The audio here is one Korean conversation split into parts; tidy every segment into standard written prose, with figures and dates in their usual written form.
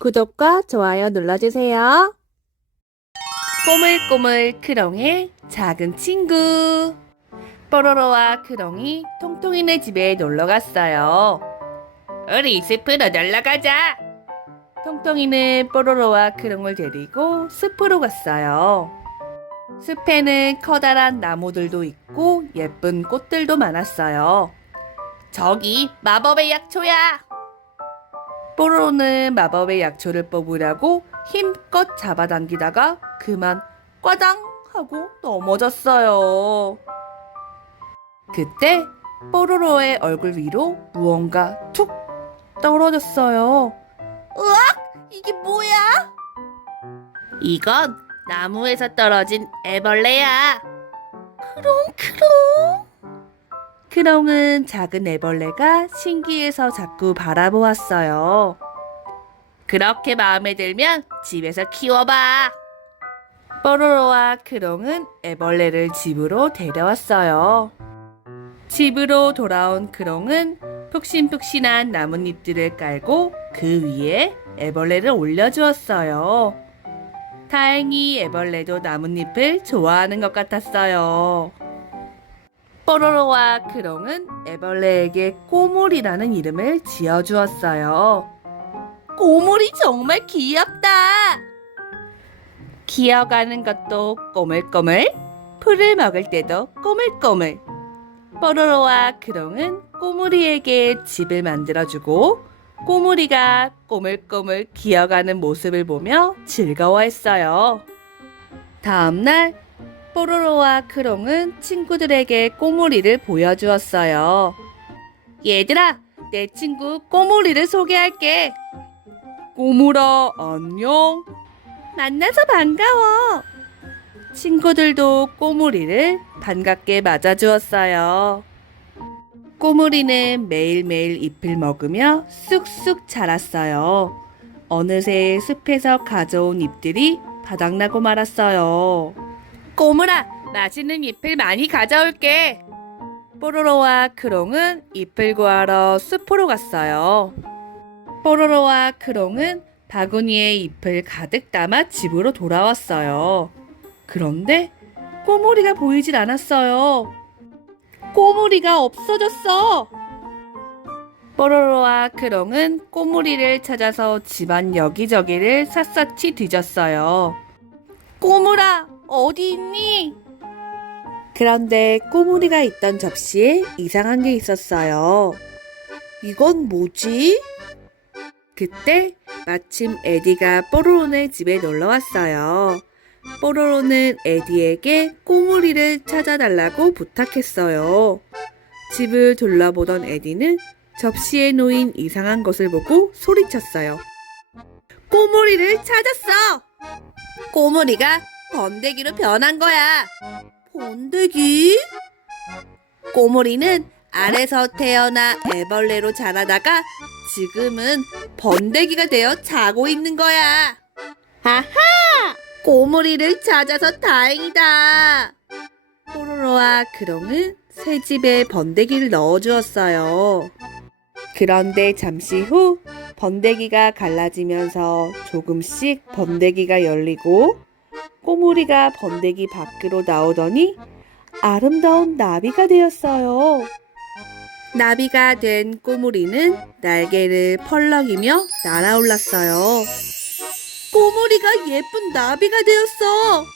구독과 좋아요 눌러주세요. 꼬물꼬물 크롱의 작은 친구. 뽀로로와 크롱이 통통이네 집에 놀러 갔어요. 우리 숲으로 놀러 가자. 통통이는 뽀로로와 크롱을 데리고 숲으로 갔어요. 숲에는 커다란 나무들도 있고 예쁜 꽃들도 많았어요. 저기 마법의 약초야. 뽀로로는 마법의 약초를 뽑으려고 힘껏 잡아당기다가 그만 꽈당 하고 넘어졌어요. 그때 뽀로로의 얼굴 위로 무언가 툭 떨어졌어요. 으악! 이게 뭐야? 이건 나무에서 떨어진 애벌레야. 크롱크롱. 크롱은 작은 애벌레가 신기해서 자꾸 바라보았어요. 그렇게 마음에 들면 집에서 키워봐. 뽀로로와 크롱은 애벌레를 집으로 데려왔어요. 집으로 돌아온 크롱은 푹신푹신한 나뭇잎들을 깔고 그 위에 애벌레를 올려주었어요. 다행히 애벌레도 나뭇잎을 좋아하는 것 같았어요. 뽀로로와 크롱은 애벌레에게 꼬물이라는 이름을 지어주었어요. 꼬물이 정말 귀엽다. 기어가는 것도 꼬물꼬물, 풀을 먹을 때도 꼬물꼬물. 뽀로로와 크롱은 꼬물이에게 집을 만들어주고 꼬물이가 꼬물꼬물 기어가는 모습을 보며 즐거워했어요. 다음날 뽀로로와 크롱은 친구들에게 꼬물이를 보여주었어요. 얘들아, 내 친구 꼬물이를 소개할게. 꼬물아, 안녕. 만나서 반가워. 친구들도 꼬물이를 반갑게 맞아주었어요. 꼬물이는 매일매일 잎을 먹으며 쑥쑥 자랐어요. 어느새 숲에서 가져온 잎들이 바닥나고 말았어요. 꼬물아, 맛있는 잎을 많이 가져올게. 뽀로로와 크롱은 잎을 구하러 숲으로 갔어요. 뽀로로와 크롱은 바구니에 잎을 가득 담아 집으로 돌아왔어요. 그런데 꼬물이가 보이질 않았어요. 꼬물이가 없어졌어. 뽀로로와 크롱은 꼬물이를 찾아서 집안 여기저기를 샅샅이 뒤졌어요. 꼬물아, 어디 있니? 그런데 꼬물이가 있던 접시에 이상한 게 있었어요. 이건 뭐지? 그때 마침 에디가 뽀로로네 집에 놀러 왔어요. 뽀로로는 에디에게 꼬물이를 찾아달라고 부탁했어요. 집을 둘러보던 에디는 접시에 놓인 이상한 것을 보고 소리쳤어요. 꼬물이를 찾았어! 꼬물이가 번데기로 변한 거야. 번데기? 꼬물이는 알에서 태어나 애벌레로 자라다가 지금은 번데기가 되어 자고 있는 거야. 아하! 꼬물이를 찾아서 다행이다. 뽀로로와 크롱은 새 집에 번데기를 넣어주었어요. 그런데 잠시 후 번데기가 갈라지면서 조금씩 번데기가 열리고 꼬물이가 번데기 밖으로 나오더니 아름다운 나비가 되었어요. 나비가 된 꼬물이는 날개를 펄럭이며 날아올랐어요. 꼬물이가 예쁜 나비가 되었어.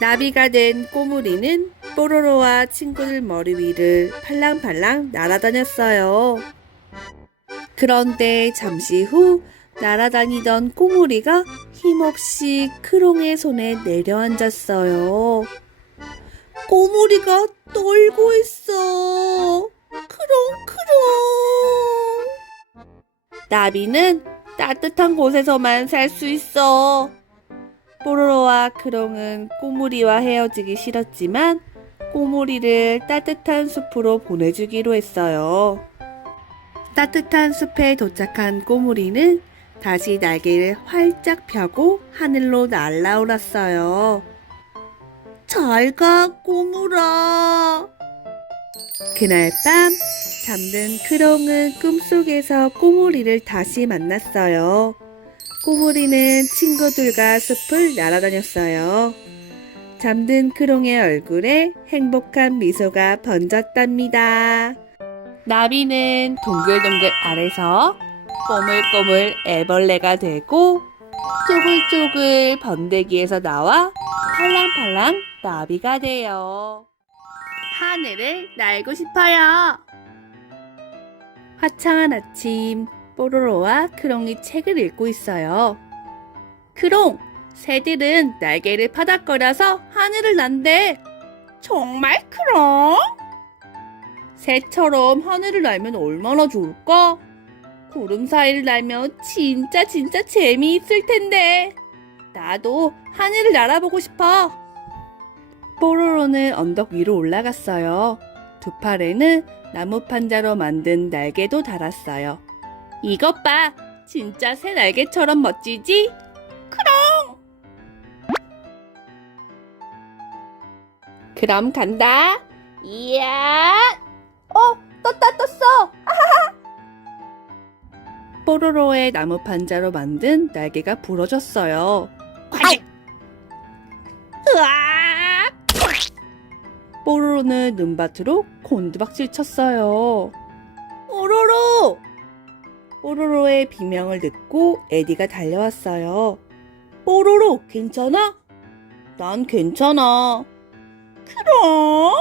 나비가 된 꼬물이는 뽀로로와 친구들 머리 위를 팔랑팔랑 날아다녔어요. 그런데 잠시 후 날아다니던 꼬물이가 힘없이 크롱의 손에 내려앉았어요. 꼬물이가 떨고 있어. 크롱크롱. 나비는 따뜻한 곳에서만 살 수 있어. 뽀로로와 크롱은 꼬물이와 헤어지기 싫었지만 꼬물이를 따뜻한 숲으로 보내주기로 했어요. 따뜻한 숲에 도착한 꼬물이는 다시 날개를 활짝 펴고 하늘로 날아올랐어요. 잘 가, 꼬물아. 그날 밤 잠든 크롱은 꿈속에서 꼬물이를 다시 만났어요. 꼬물이는 친구들과 숲을 날아다녔어요. 잠든 크롱의 얼굴에 행복한 미소가 번졌답니다. 나비는 동글동글 알에서 꼬물꼬물 애벌레가 되고 쪼글쪼글 번데기에서 나와 팔랑팔랑 나비가 돼요. 하늘을 날고 싶어요. 화창한 아침, 뽀로로와 크롱이 책을 읽고 있어요. 크롱, 새들은 날개를 파닥거려서 하늘을 난대. 정말 크롱? 새처럼 하늘을 날면 얼마나 좋을까? 구름 사이를 날면 진짜 재미있을 텐데. 나도 하늘을 날아보고 싶어. 뽀로로는 언덕 위로 올라갔어요. 두 팔에는 나무 판자로 만든 날개도 달았어요. 이것 봐! 진짜 새 날개처럼 멋지지? 크롱! 그럼 간다. 이야! 떴어! 뽀로로의 나무 판자로 만든 날개가 부러졌어요. 으아! 뽀로로는 눈밭으로 곤두박질 쳤어요. 뽀로로! 뽀로로의 비명을 듣고 에디가 달려왔어요. 뽀로로, 괜찮아? 난 괜찮아. 그럼?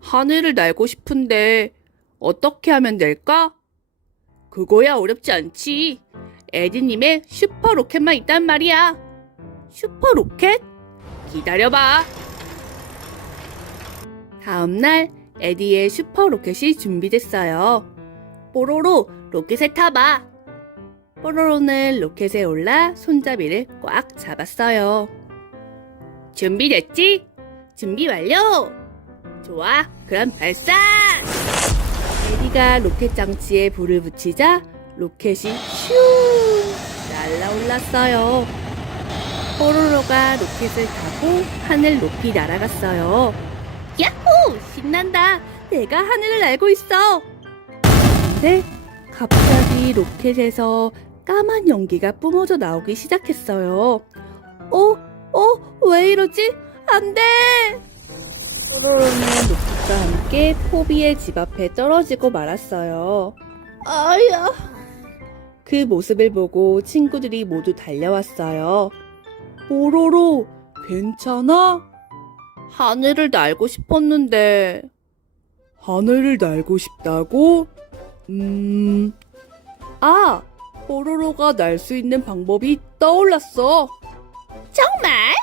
하늘을 날고 싶은데 어떻게 하면 될까? 그거야 어렵지 않지. 에디님의 슈퍼 로켓만 있단 말이야. 슈퍼 로켓? 기다려봐. 다음날 에디의 슈퍼 로켓이 준비됐어요. 뽀로로, 로켓에 타봐. 뽀로로는 로켓에 올라 손잡이를 꽉 잡았어요. 준비됐지? 준비 완료! 좋아, 그럼 발사! 에디가 로켓 장치에 불을 붙이자 로켓이 슈 날아올랐어요. 뽀로로가 로켓을 타고 하늘 높이 날아갔어요. 야호! 신난다! 내가 하늘을 날고 있어! 근데 갑자기 로켓에서 까만 연기가 뿜어져 나오기 시작했어요. 왜 이러지? 안 돼! 뽀로로는 로켓과 함께 포비의 집 앞에 떨어지고 말았어요. 아야! 그 모습을 보고 친구들이 모두 달려왔어요. 뽀로로, 괜찮아? 하늘을 날고 싶었는데. 하늘을 날고 싶다고? 뽀로로가 날 수 있는 방법이 떠올랐어. 정말?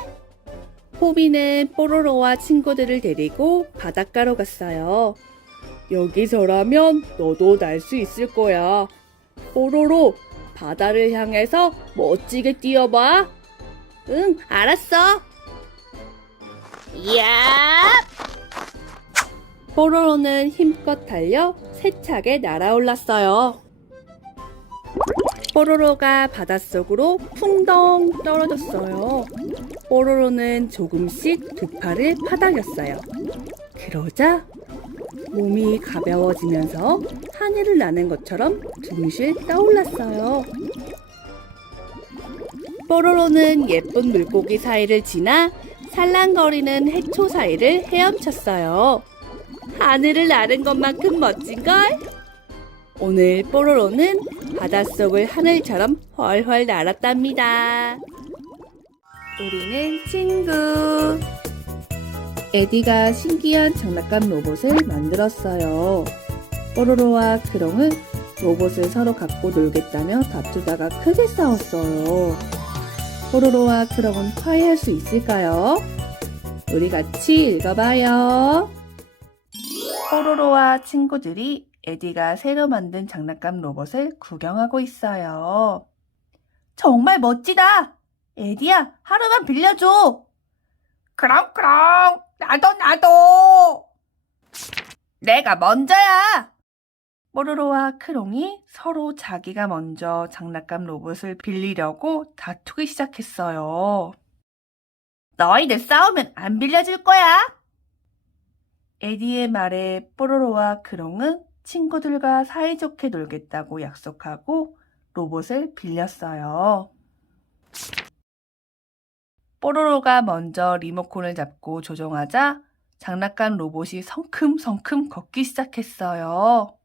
포비는 뽀로로와 친구들을 데리고 바닷가로 갔어요. 여기서라면 너도 날 수 있을 거야. 뽀로로, 바다를 향해서 멋지게 뛰어봐. 응, 알았어. 이야! 뽀로로는 힘껏 달려 세차게 날아올랐어요. 뽀로로가 바닷속으로 풍덩 떨어졌어요. 뽀로로는 조금씩 두 팔을 파닥였어요. 그러자 몸이 가벼워지면서 하늘을 나는 것처럼 둥실 떠올랐어요. 뽀로로는 예쁜 물고기 사이를 지나 살랑거리는 해초 사이를 헤엄쳤어요. 하늘을 나는 것만큼 멋진걸? 오늘 뽀로로는 바닷속을 하늘처럼 훨훨 날았답니다. 우리는 친구. 에디가 신기한 장난감 로봇을 만들었어요. 뽀로로와 크롱은 로봇을 서로 갖고 놀겠다며 다투다가 크게 싸웠어요. 뽀로로와 크롱은 화해할 수 있을까요? 우리 같이 읽어봐요. 뽀로로와 친구들이 에디가 새로 만든 장난감 로봇을 구경하고 있어요. 정말 멋지다! 에디야, 하루만 빌려줘! 그럼, 나도! 내가 먼저야! 뽀로로와 크롱이 서로 자기가 먼저 장난감 로봇을 빌리려고 다투기 시작했어요. 너희들 싸우면 안 빌려줄 거야! 에디의 말에 뽀로로와 크롱은 친구들과 사이좋게 놀겠다고 약속하고 로봇을 빌렸어요. 뽀로로가 먼저 리모컨을 잡고 조종하자 장난감 로봇이 성큼성큼 걷기 시작했어요.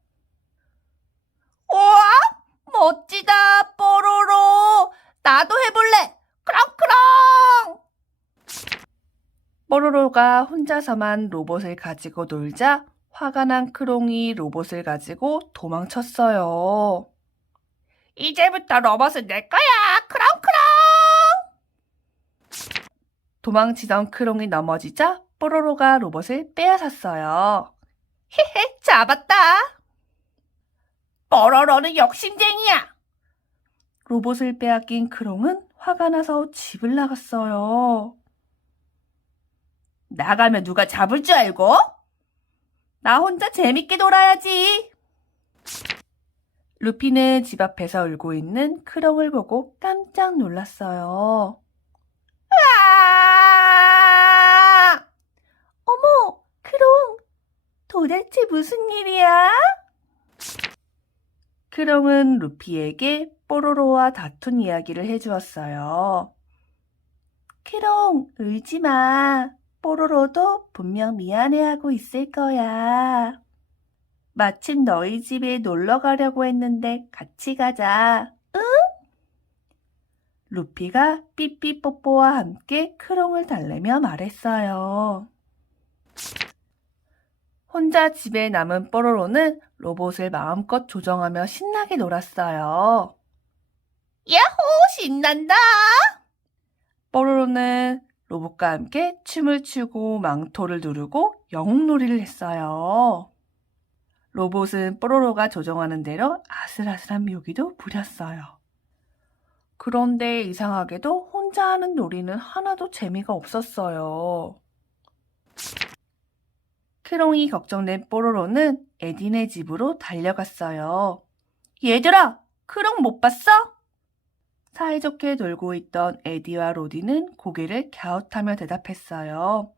우와! 멋지다, 뽀로로! 나도 해볼래! 크렁크렁! 뽀로로가 혼자서만 로봇을 가지고 놀자 화가 난 크롱이 로봇을 가지고 도망쳤어요. 이제부터 로봇은 내 거야! 크렁크렁! 도망치던 크롱이 넘어지자 뽀로로가 로봇을 빼앗았어요. 헤헤, 잡았다! 뽀로로는 욕심쟁이야! 로봇을 빼앗긴 크롱은 화가 나서 집을 나갔어요. 나가면 누가 잡을 줄 알고? 나 혼자 재밌게 놀아야지. 루피는 집 앞에서 울고 있는 크롱을 보고 깜짝 놀랐어요. 아! 어머, 크롱, 도대체 무슨 일이야? 크롱은 루피에게 뽀로로와 다툰 이야기를 해주었어요. 크롱, 울지 마. 뽀로로도 분명 미안해하고 있을 거야. 마침 너희 집에 놀러 가려고 했는데 같이 가자. 응? 루피가 삐삐뽀뽀와 함께 크롱을 달래며 말했어요. 혼자 집에 남은 뽀로로는 로봇을 마음껏 조정하며 신나게 놀았어요. 야호! 신난다! 뽀로로는 로봇과 함께 춤을 추고 망토를 누르고 영웅놀이를 했어요. 로봇은 뽀로로가 조종하는 대로 아슬아슬한 묘기도 부렸어요. 그런데 이상하게도 혼자 하는 놀이는 하나도 재미가 없었어요. 크롱이 걱정된 뽀로로는 에디네 집으로 달려갔어요. 얘들아, 크롱 못 봤어? 사이좋게 놀고 있던 에디와 로디는 고개를 갸웃하며 대답했어요.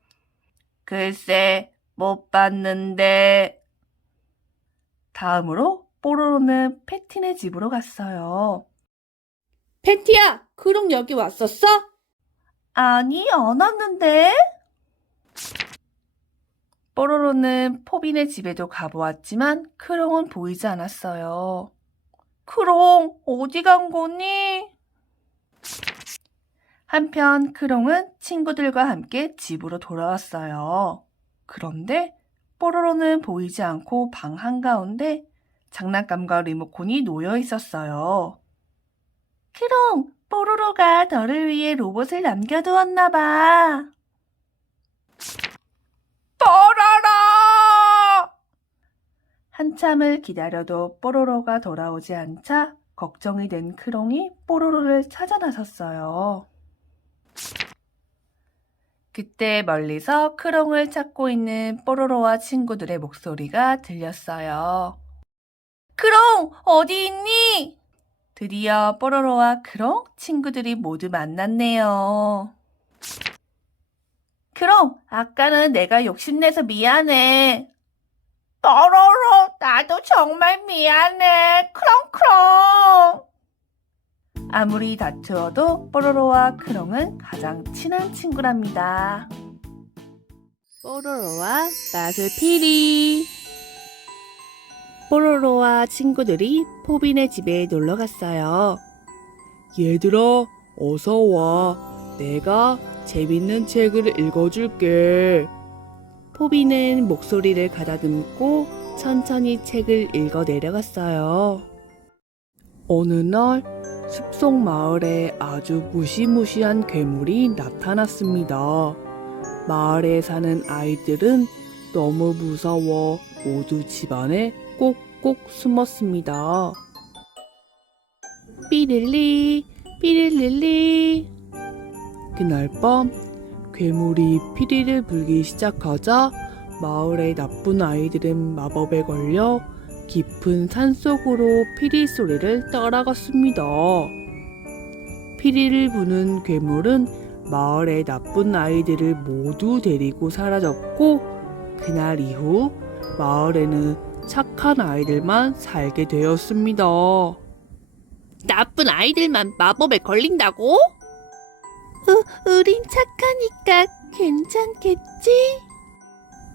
글쎄, 못 봤는데. 다음으로 뽀로로는 패티네 집으로 갔어요. 패티야, 크롱 여기 왔었어? 아니, 안 왔는데? 뽀로로는 포비네 집에도 가보았지만 크롱은 보이지 않았어요. 크롱, 어디 간 거니? 한편 크롱은 친구들과 함께 집으로 돌아왔어요. 그런데 뽀로로는 보이지 않고 방 한가운데 장난감과 리모컨이 놓여 있었어요. 크롱, 뽀로로가 너를 위해 로봇을 남겨두었나 봐. 뽀로로! 한참을 기다려도 뽀로로가 돌아오지 않자 걱정이 된 크롱이 뽀로로를 찾아 나섰어요. 그때 멀리서 크롱을 찾고 있는 뽀로로와 친구들의 목소리가 들렸어요. 크롱, 어디 있니? 드디어 뽀로로와 크롱 친구들이 모두 만났네요. 크롱, 아까는 내가 욕심내서 미안해. 뽀로로, 나도 정말 미안해. 크롱크롱. 아무리 다투어도 뽀로로와 크롱은 가장 친한 친구랍니다. 뽀로로와 마술피리. 뽀로로와 친구들이 포비네 집에 놀러 갔어요. 얘들아, 어서 와. 내가 재밌는 책을 읽어줄게. 포비는 목소리를 가다듬고 천천히 책을 읽어 내려갔어요. 어느 날 숲속 마을에 아주 무시무시한 괴물이 나타났습니다. 마을에 사는 아이들은 너무 무서워 모두 집 안에 꼭꼭 숨었습니다. 삐릴리, 삐릴릴리. 그날 밤 괴물이 피리를 불기 시작하자 마을의 나쁜 아이들은 마법에 걸려 깊은 산속으로 피리 소리를 따라갔습니다. 피리를 부는 괴물은 마을의 나쁜 아이들을 모두 데리고 사라졌고 그날 이후 마을에는 착한 아이들만 살게 되었습니다. 나쁜 아이들만 마법에 걸린다고? 우린 착하니까 괜찮겠지?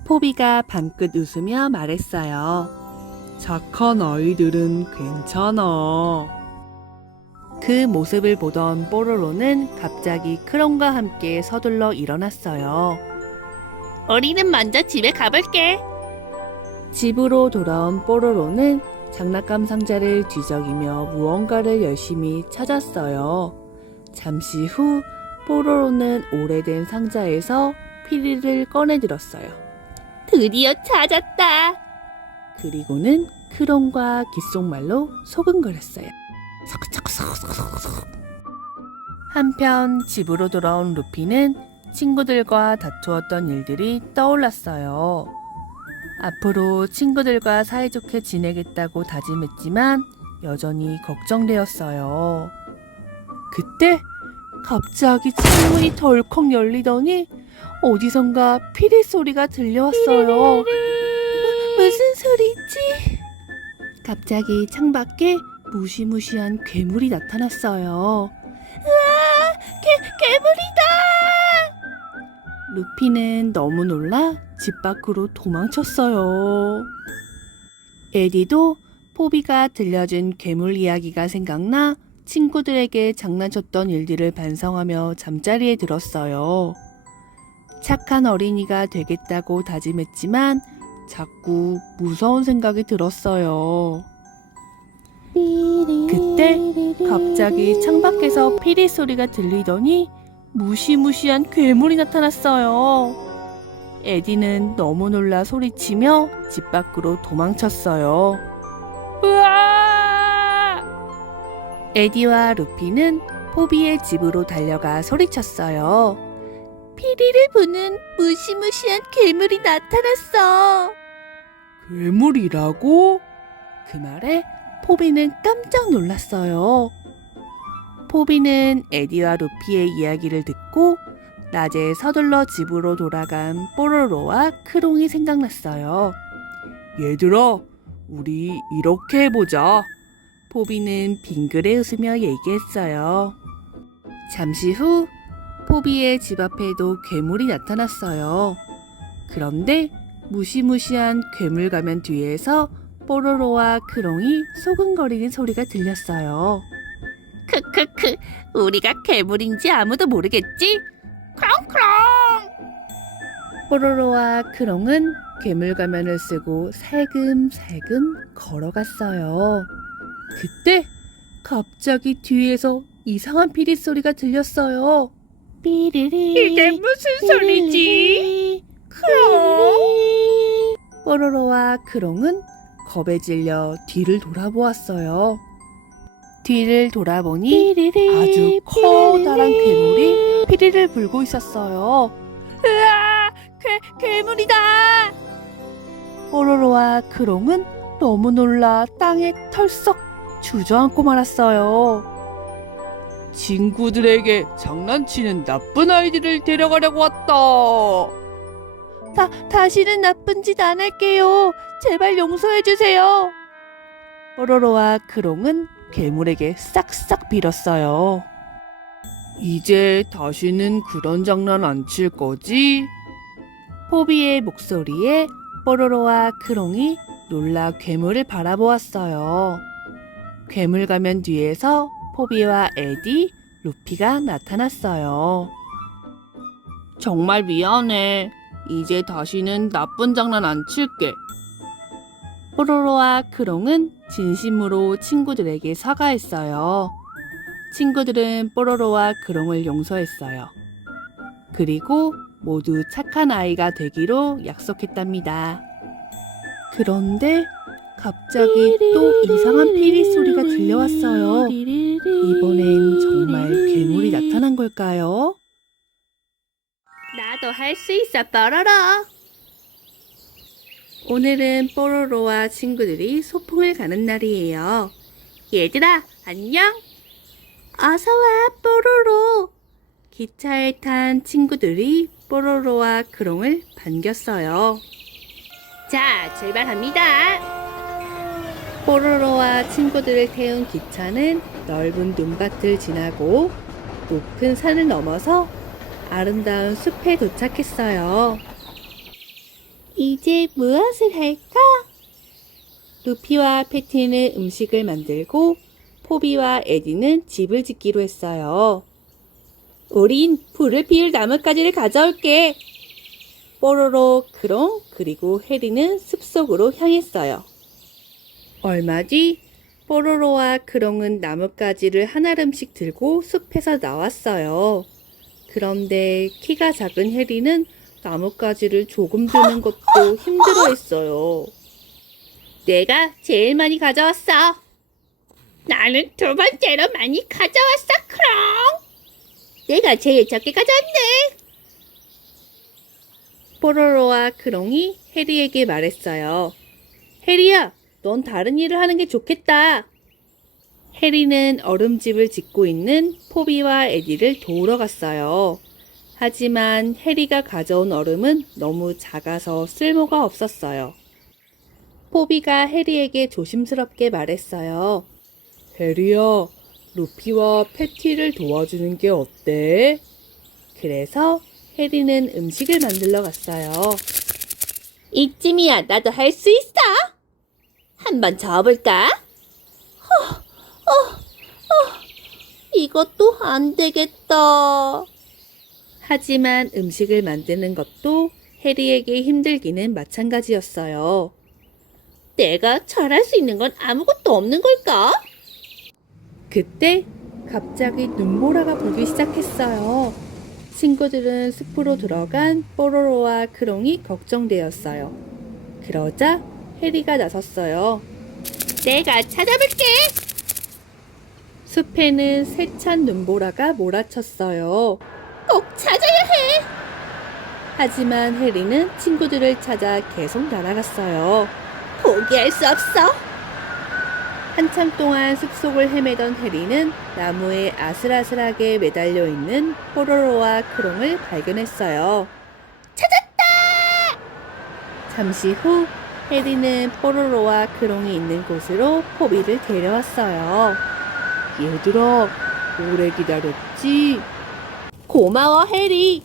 포비가 방긋 웃으며 말했어요. 착한 아이들은 괜찮아. 그 모습을 보던 뽀로로는 갑자기 크롱과 함께 서둘러 일어났어요. 우리는 먼저 집에 가볼게. 집으로 돌아온 뽀로로는 장난감 상자를 뒤적이며 무언가를 열심히 찾았어요. 잠시 후 뽀로로는 오래된 상자에서 피리를 꺼내들었어요. 드디어 찾았다. 그리고는 크롱과 귓속말로 소근거렸어요. 한편 집으로 돌아온 루피는 친구들과 다투었던 일들이 떠올랐어요. 앞으로 친구들과 사이좋게 지내겠다고 다짐했지만 여전히 걱정되었어요. 그때 갑자기 창문이 덜컥 열리더니 어디선가 피리 소리가 들려왔어요. 무슨 소리지? 갑자기 창밖에 무시무시한 괴물이 나타났어요. 으아! 괴물이다! 루피는 너무 놀라 집 밖으로 도망쳤어요. 에디도 포비가 들려준 괴물 이야기가 생각나 친구들에게 장난쳤던 일들을 반성하며 잠자리에 들었어요. 착한 어린이가 되겠다고 다짐했지만 자꾸 무서운 생각이 들었어요. 그때 갑자기 창밖에서 피리 소리가 들리더니 무시무시한 괴물이 나타났어요. 에디는 너무 놀라 소리치며 집 밖으로 도망쳤어요. 으아! 에디와 루피는 포비의 집으로 달려가 소리쳤어요. 피리를 부는 무시무시한 괴물이 나타났어. 괴물이라고? 그 말에 포비는 깜짝 놀랐어요. 포비는 에디와 루피의 이야기를 듣고 낮에 서둘러 집으로 돌아간 뽀로로와 크롱이 생각났어요. 얘들아, 우리 이렇게 해보자. 포비는 빙그레 웃으며 얘기했어요. 잠시 후 포비의 집 앞에도 괴물이 나타났어요. 그런데 무시무시한 괴물 가면 뒤에서 뽀로로와 크롱이 소근거리는 소리가 들렸어요. 크크크, 우리가 괴물인지 아무도 모르겠지? 크롱크롱! 뽀로로와 크롱은 괴물 가면을 쓰고 살금살금 걸어갔어요. 그때 갑자기 뒤에서 이상한 피리 소리가 들렸어요. 삐리리. 이게 무슨 소리지? 크롱? 뽀로로와 크롱은 겁에 질려 뒤를 돌아보았어요. 뒤를 돌아보니 아주 커다란 괴물이 피리를 불고 있었어요. 으아! 괴물이다! 뽀로로와 크롱은 너무 놀라 땅에 털썩 주저앉고 말았어요. 친구들에게 장난치는 나쁜 아이들을 데려가려고 왔다. 다시는 나쁜 짓 안 할게요. 제발 용서해주세요. 뽀로로와 크롱은 괴물에게 싹싹 빌었어요. 이제 다시는 그런 장난 안 칠 거지? 포비의 목소리에 뽀로로와 크롱이 놀라 괴물을 바라보았어요. 괴물 가면 뒤에서 포비와 에디, 루피가 나타났어요. 정말 미안해. 이제 다시는 나쁜 장난 안 칠게. 뽀로로와 크롱은 진심으로 친구들에게 사과했어요. 친구들은 뽀로로와 크롱을 용서했어요. 그리고 모두 착한 아이가 되기로 약속했답니다. 그런데 갑자기 또 이상한 피리 소리가 들려왔어요. 이번엔 정말 괴물이 나타난 걸까요? 나도 할 수 있어, 뽀로로. 오늘은 뽀로로와 친구들이 소풍을 가는 날이에요. 얘들아, 안녕? 어서와, 뽀로로. 기차에 탄 친구들이 뽀로로와 크롱을 반겼어요. 자, 출발합니다. 뽀로로와 친구들을 태운 기차는 넓은 눈밭을 지나고 높은 산을 넘어서 아름다운 숲에 도착했어요. 이제 무엇을 할까? 루피와 패티는 음식을 만들고 포비와 에디는 집을 짓기로 했어요. 우린 불을 피울 나뭇가지를 가져올게. 뽀로로, 크롱, 그리고 해리는 숲속으로 향했어요. 얼마 뒤 뽀로로와 크롱은 나뭇가지를 한 알음씩 들고 숲에서 나왔어요. 그런데 키가 작은 해리는 나뭇가지를 조금 드는 것도 힘들어했어요. 내가 제일 많이 가져왔어. 나는 두 번째로 많이 가져왔어, 크롱. 내가 제일 적게 가져왔네. 뽀로로와 크롱이 해리에게 말했어요. 해리야, 넌 다른 일을 하는 게 좋겠다. 해리는 얼음집을 짓고 있는 포비와 에디를 도우러 갔어요. 하지만 해리가 가져온 얼음은 너무 작아서 쓸모가 없었어요. 포비가 해리에게 조심스럽게 말했어요. 해리야, 루피와 패티를 도와주는 게 어때? 그래서 해리는 음식을 만들러 갔어요. 이쯤이야, 나도 할 수 있어. 한번 저어볼까? 이것도 안 되겠다. 하지만 음식을 만드는 것도 해리에게 힘들기는 마찬가지였어요. 내가 잘할 수 있는 건 아무것도 없는 걸까? 그때 갑자기 눈보라가 불기 시작했어요. 친구들은 숲으로 들어간 뽀로로와 크롱이 걱정되었어요. 그러자 해리가 나섰어요. 내가 찾아볼게. 숲에는 세찬 눈보라가 몰아쳤어요. 꼭 찾아야 해. 하지만 해리는 친구들을 찾아 계속 날아갔어요. 포기할 수 없어. 한참 동안 숲속을 헤매던 해리는 나무에 아슬아슬하게 매달려 있는 뽀로로와 크롱을 발견했어요. 찾았다! 잠시 후 해리는 뽀로로와 크롱이 있는 곳으로 포비를 데려왔어요. 얘들아, 오래 기다렸지? 고마워, 해리.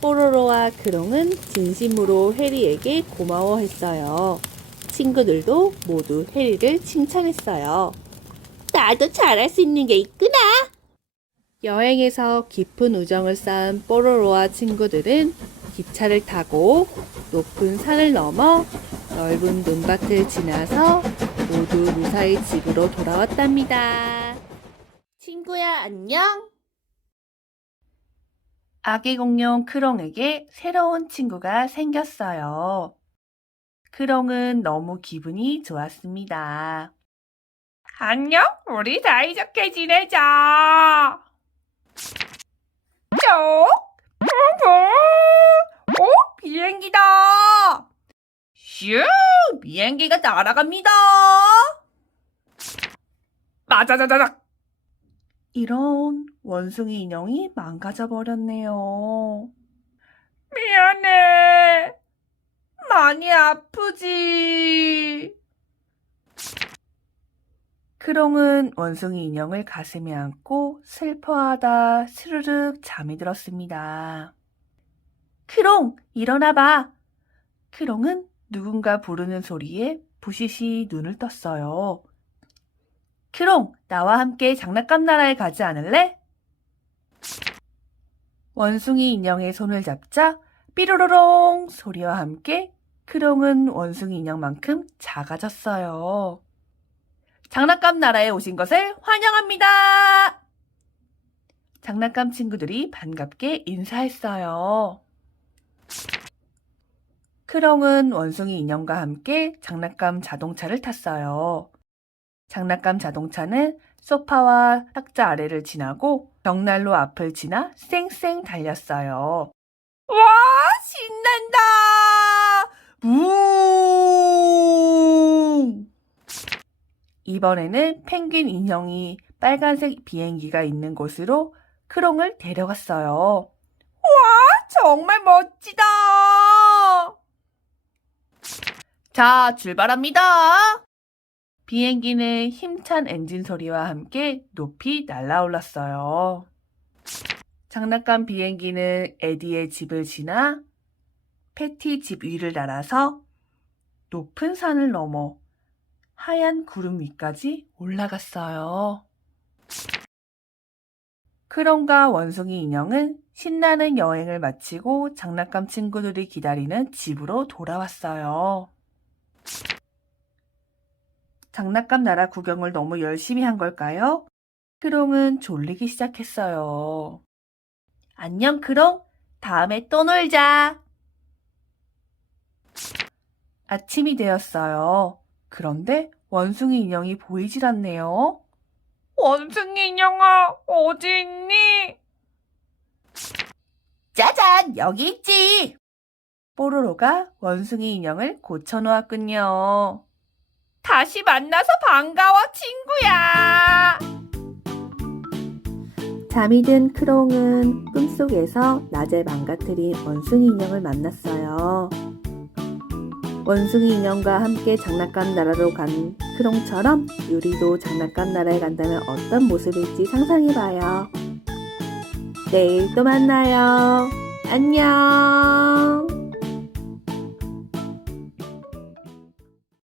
뽀로로와 크롱은 진심으로 해리에게 고마워했어요. 친구들도 모두 해리를 칭찬했어요. 나도 잘할 수 있는 게 있구나. 여행에서 깊은 우정을 쌓은 뽀로로와 친구들은 기차를 타고 높은 산을 넘어 넓은 눈밭을 지나서 모두 무사히 집으로 돌아왔답니다. 친구야, 안녕? 아기 공룡 크롱에게 새로운 친구가 생겼어요. 크롱은 너무 기분이 좋았습니다. 안녕, 우리 사이좋게 지내자. 오, 비행기다. 슈, 비행기가 날아갑니다. 맞아자자작. 이런, 원숭이 인형이 망가져 버렸네요. 미안해. 많이 아프지. 크롱은 원숭이 인형을 가슴에 안고 슬퍼하다 스르륵 잠이 들었습니다. 크롱, 일어나봐. 크롱은 누군가 부르는 소리에 부시시 눈을 떴어요. 크롱, 나와 함께 장난감 나라에 가지 않을래? 원숭이 인형의 손을 잡자 삐로로롱 소리와 함께 크롱은 원숭이 인형만큼 작아졌어요. 장난감 나라에 오신 것을 환영합니다. 장난감 친구들이 반갑게 인사했어요. 크롱은 원숭이 인형과 함께 장난감 자동차를 탔어요. 장난감 자동차는 소파와 탁자 아래를 지나고 벽난로 앞을 지나 쌩쌩 달렸어요. 와, 신난다! 붕! 이번에는 펭귄 인형이 빨간색 비행기가 있는 곳으로 크롱을 데려갔어요. 와, 정말 멋지다! 자, 출발합니다! 비행기는 힘찬 엔진 소리와 함께 높이 날아올랐어요. 장난감 비행기는 에디의 집을 지나 패티 집 위를 날아서 높은 산을 넘어 하얀 구름 위까지 올라갔어요. 크롱과 원숭이 인형은 신나는 여행을 마치고 장난감 친구들이 기다리는 집으로 돌아왔어요. 장난감 나라 구경을 너무 열심히 한 걸까요? 크롱은 졸리기 시작했어요. 안녕, 크롱. 다음에 또 놀자. 아침이 되었어요. 그런데 원숭이 인형이 보이질 않네요. 원숭이 인형아, 어디 있니? 짜잔, 여기 있지. 뽀로로가 원숭이 인형을 고쳐놓았군요. 다시 만나서 반가워, 친구야. 잠이 든 크롱은 꿈속에서 낮에 망가뜨린 원숭이 인형을 만났어요. 원숭이 인형과 함께 장난감 나라로 간 크롱처럼 유리도 장난감 나라에 간다면 어떤 모습일지 상상해봐요. 내일 또 만나요. 안녕.